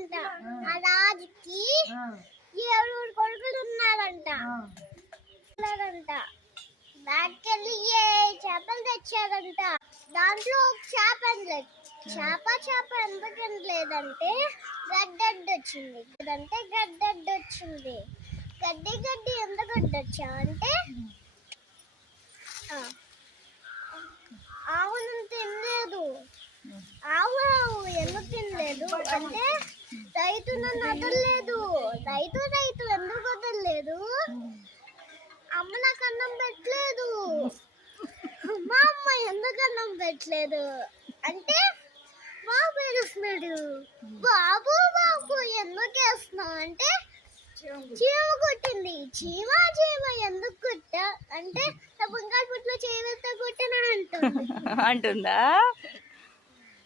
ఉన్నాడంట. ఆ రాజుకి 7 కొడుకులు ఉన్నారంట. దానికెళ్ళి చేపలు తెచ్చారంట. దాంట్లో ఒక చేప చేప ఎందుకని లేదంటే గడ్డొచ్చింది. గడ్డి ఎందుకు గడ్డొచ్చా అంటే ఆవులను తినలేదు. ఆవు ఎందుకు తినలేదు అంటే రైతును వదలలేదు. రైతు ఎందుకు వదలలేదు? అమ్మ నాకు అన్నం పెట్టలేదు. మా అమ్మ ఎందుకు అన్నం పెట్టలేదు అంటే బాబు ఏడుస్తున్నాడు. బాబు ఎందుకు వేస్తున్నావు అంటే చీమ కొట్టింది. చీమ ఎందుకు కొట్టా అంటే నా బంగారు పుట్లో చీమతో కొట్టినా అంటుందా?